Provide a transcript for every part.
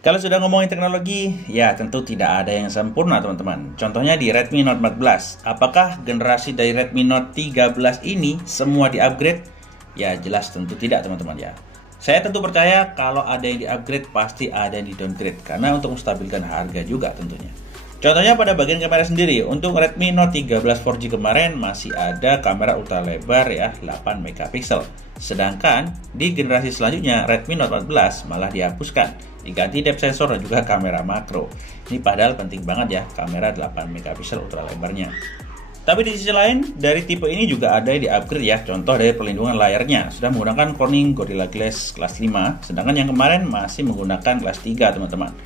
Kalau sudah ngomongin teknologi, ya tentu tidak ada yang sempurna teman-teman. Contohnya di Redmi Note 14. Apakah generasi dari Redmi Note 13 ini semua di-upgrade? Ya jelas tentu tidak teman-teman ya. Saya tentu percaya kalau ada yang di-upgrade pasti ada yang di-downgrade. Karena untuk menstabilkan harga juga tentunya. Contohnya pada bagian kamera sendiri, untuk Redmi Note 13 4G kemarin masih ada kamera ultra lebar ya 8 megapiksel. Sedangkan di generasi selanjutnya Redmi Note 14 malah dihapuskan, diganti depth sensor dan juga kamera makro. Ini padahal penting banget ya kamera 8 megapiksel ultra lebarnya. Tapi di sisi lain dari tipe ini juga ada yang di-upgrade ya. Contoh dari perlindungan layarnya sudah menggunakan Corning Gorilla Glass kelas 5, sedangkan yang kemarin masih menggunakan kelas 3 teman-teman.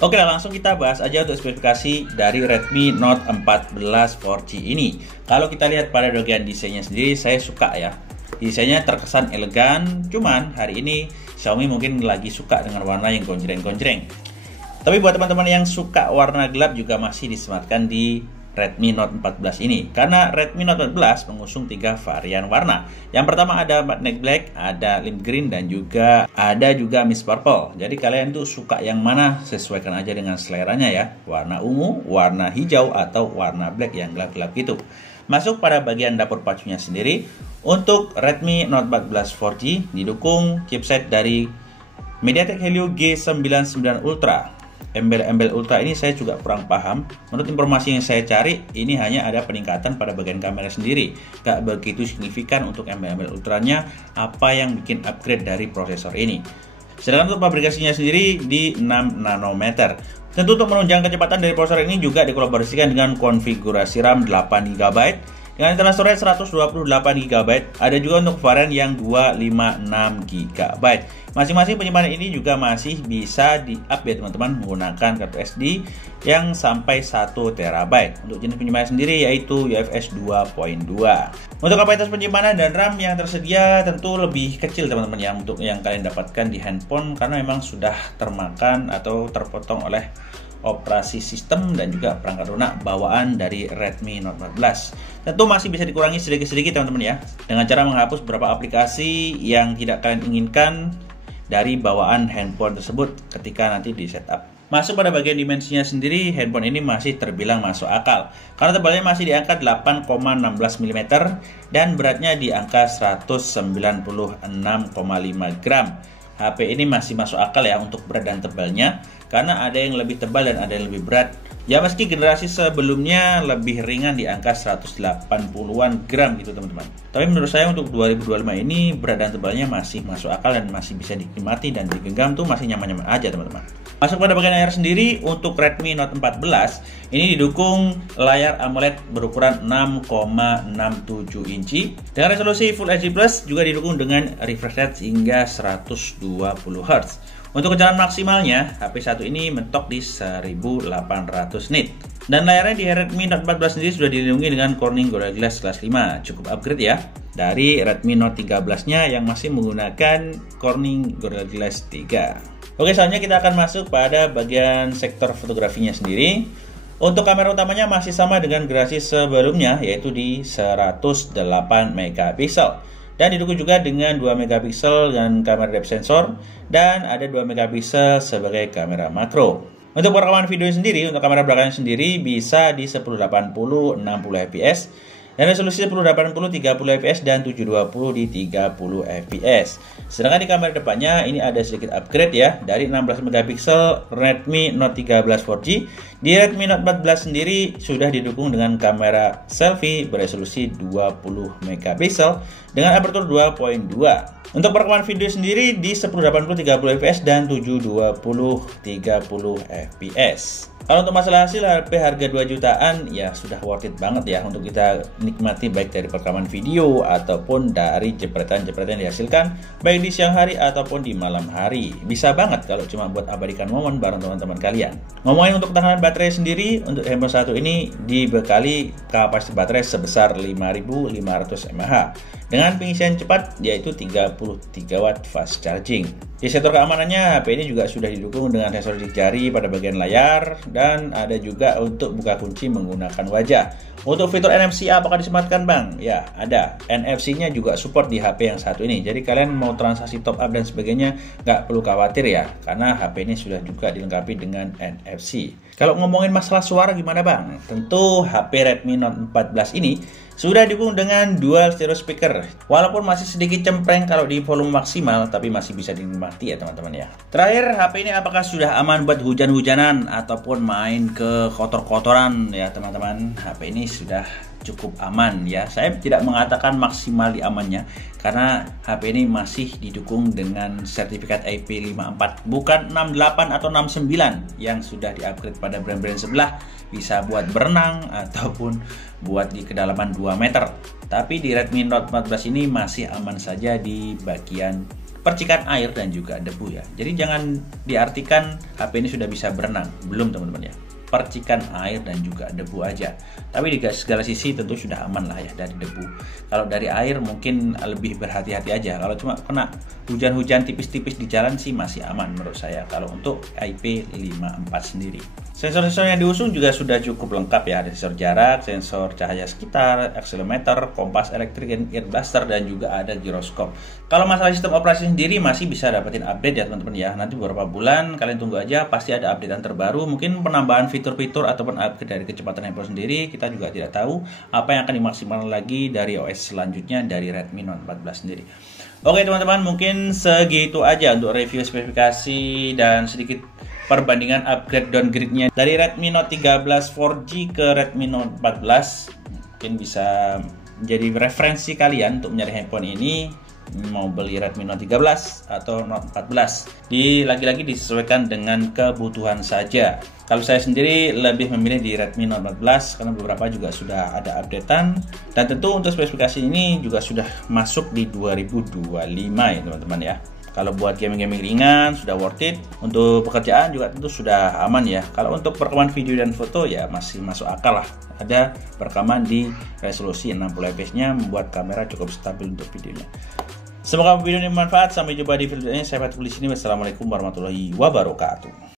Oke lah, langsung kita bahas aja untuk spesifikasi dari Redmi Note 14 4G ini. Kalau kita lihat pada bagian desainnya sendiri, saya suka ya. Desainnya terkesan elegan, cuman hari ini Xiaomi mungkin lagi suka dengan warna yang gonjreng-gonjreng. Tapi buat teman-teman yang suka warna gelap juga masih disematkan di Redmi Note 14 ini. Karena Redmi Note 14 mengusung 3 varian warna. Yang pertama ada Magnetic Black, ada Lime Green, dan juga ada Mist Purple. Jadi kalian tuh suka yang mana, sesuaikan aja dengan seleranya ya. Warna ungu, warna hijau, atau warna black yang gelap-gelap gitu. Masuk pada bagian dapur pacunya sendiri. Untuk Redmi Note 14 4G didukung chipset dari MediaTek Helio G99 Ultra. Embel-embel Ultra ini saya juga kurang paham. Menurut informasi yang saya cari, ini hanya ada peningkatan pada bagian kamera sendiri. Gak begitu signifikan untuk embel-embel Ultranya, apa yang bikin upgrade dari prosesor ini. Sedangkan untuk pabrikasinya sendiri di 6 nanometer. Tentu untuk menunjang kecepatan dari prosesor ini juga dikolaborasikan dengan konfigurasi RAM 8 GB. Dengan internal storage 128 GB, ada juga untuk varian yang 256 GB. Masing-masing penyimpanan ini juga masih bisa di-up ya teman-teman menggunakan kartu SD yang sampai 1 TB. Untuk jenis penyimpanan sendiri yaitu UFS 2.2. Untuk kapasitas penyimpanan dan RAM yang tersedia tentu lebih kecil teman-teman ya untuk yang kalian dapatkan di handphone, karena memang sudah termakan atau terpotong oleh operasi sistem dan juga perangkat lunak bawaan dari Redmi Note 14. Tentu masih bisa dikurangi sedikit-sedikit teman-teman ya, dengan cara menghapus beberapa aplikasi yang tidak kalian inginkan dari bawaan handphone tersebut ketika nanti di setup. Masuk pada bagian dimensinya sendiri, handphone ini masih terbilang masuk akal karena tebalnya masih di angka 8,16 mm dan beratnya di angka 196,5 gram. HP ini masih masuk akal ya untuk berat dan tebalnya, karena ada yang lebih tebal dan ada yang lebih berat. Ya meski generasi sebelumnya lebih ringan di angka 180-an gram gitu teman-teman. Tapi menurut saya untuk 2025 ini berat dan tebalnya masih masuk akal dan masih bisa dinikmati dan digenggam tuh masih nyaman-nyaman aja teman-teman. Masuk pada bagian layar sendiri, untuk Redmi Note 14 ini didukung layar AMOLED berukuran 6,67 inci dengan resolusi Full HD Plus, juga didukung dengan refresh rate hingga 120 Hz. Untuk kencangkan maksimalnya, HP1 ini mentok di 1800 nit. Dan layarnya di Redmi Note 14 sendiri sudah dilindungi dengan Corning Gorilla Glass kelas 5. Cukup upgrade ya dari Redmi Note 13-nya yang masih menggunakan Corning Gorilla Glass 3. Oke, selanjutnya kita akan masuk pada bagian sektor fotografinya sendiri. Untuk kamera utamanya masih sama dengan generasi sebelumnya, yaitu di 108 megapiksel. Dan didukung juga dengan 2 megapiksel dan kamera depth sensor, dan ada 2 megapiksel sebagai kamera makro. Untuk perekaman video sendiri, untuk kamera belakang sendiri bisa di 1080 60 fps, dan resolusi 1080 30 fps dan 720 di 30 fps. Sedangkan di kamera depannya ini ada sedikit upgrade ya, dari 16 megapiksel Redmi Note 13 4G. Di Redmi Note 14 sendiri sudah didukung dengan kamera selfie beresolusi 20 megapiksel dengan aperture 2.2. Untuk perekaman video sendiri di 1080 30 fps dan 720 30 fps. Kalau untuk masalah hasil HP harga 2 jutaan ya sudah worth it banget ya untuk kita nikmati, baik dari perekaman video ataupun dari jepretan-jepretan yang dihasilkan baik di siang hari ataupun di malam hari. Bisa banget kalau cuma buat abadikan momen bareng teman-teman kalian. Ngomongin untuk ketahanan baterai sendiri, untuk handphone satu ini dibekali kapasitas baterai sebesar 5500 mAh dengan pengisian cepat yaitu 33 watt fast charging. Di sektor keamanannya, HP ini juga sudah didukung dengan sensor sidik jari pada bagian layar dan ada juga untuk buka kunci menggunakan wajah. Untuk fitur NFC apakah disematkan bang? Ya, ada. NFC-nya juga support di HP yang satu ini. Jadi kalian mau transaksi top up dan sebagainya nggak perlu khawatir ya, karena HP ini sudah juga dilengkapi dengan NFC. Kalau ngomongin masalah suara gimana bang? Tentu HP Redmi Note 14 ini sudah didukung dengan dual stereo speaker. Walaupun masih sedikit cempreng kalau di volume maksimal, tapi masih bisa dinikmati ya teman-teman ya. Terakhir, HP ini apakah sudah aman buat hujan-hujanan ataupun main ke kotor-kotoran ya teman-teman? HP ini sudah cukup aman ya. Saya tidak mengatakan maksimal di amannya karena HP ini masih didukung dengan sertifikat IP54, bukan 68 atau 69 yang sudah di-upgrade pada brand-brand sebelah, bisa buat berenang ataupun buat di kedalaman 2 meter. Tapi di Redmi Note 14 ini masih aman saja di bagian percikan air dan juga debu ya. Jadi jangan diartikan HP ini sudah bisa berenang, belum teman-teman ya. Percikan air dan juga debu aja. Tapi di segala sisi tentu sudah aman lah ya dari debu. Kalau dari air mungkin lebih berhati-hati aja. Kalau cuma kena hujan-hujan tipis-tipis di jalan sih masih aman menurut saya. Kalau untuk IP54 sendiri. Sensor-sensor yang diusung juga sudah cukup lengkap ya. Ada sensor jarak, sensor cahaya sekitar, akselerometer, kompas elektrik, ear blaster, dan juga ada giroskop. Kalau masalah sistem operasi sendiri masih bisa dapetin update ya teman-teman ya. Nanti beberapa bulan kalian tunggu aja, pasti ada updatean terbaru. Mungkin penambahan fitur-fitur ataupun upgrade dari kecepatan handphone sendiri. Kita juga tidak tahu apa yang akan dimaksimalkan lagi dari OS selanjutnya dari Redmi Note 14 sendiri. Oke teman-teman, mungkin segitu aja untuk review spesifikasi dan sedikit perbandingan upgrade downgrade-nya dari Redmi Note 13 4G ke Redmi Note 14. Mungkin bisa jadi referensi kalian untuk mencari handphone ini, mau beli Redmi Note 13 atau Note 14. Lagi-lagi disesuaikan dengan kebutuhan saja. Kalau saya sendiri lebih memilih di Redmi Note 14 karena beberapa juga sudah ada updatean, dan tentu untuk spesifikasi ini juga sudah masuk di 2025 ya teman-teman ya. Kalau buat gaming-gaming ringan sudah worth it, untuk pekerjaan juga tentu sudah aman ya. Kalau untuk perekaman video dan foto ya masih masuk akal lah. Ada perekaman di resolusi 60 fps-nya, membuat kamera cukup stabil untuk videonya. Semoga video ini bermanfaat. Sampai jumpa di video ini. Saya Fatul di sini. Wassalamualaikum warahmatullahi wabarakatuh.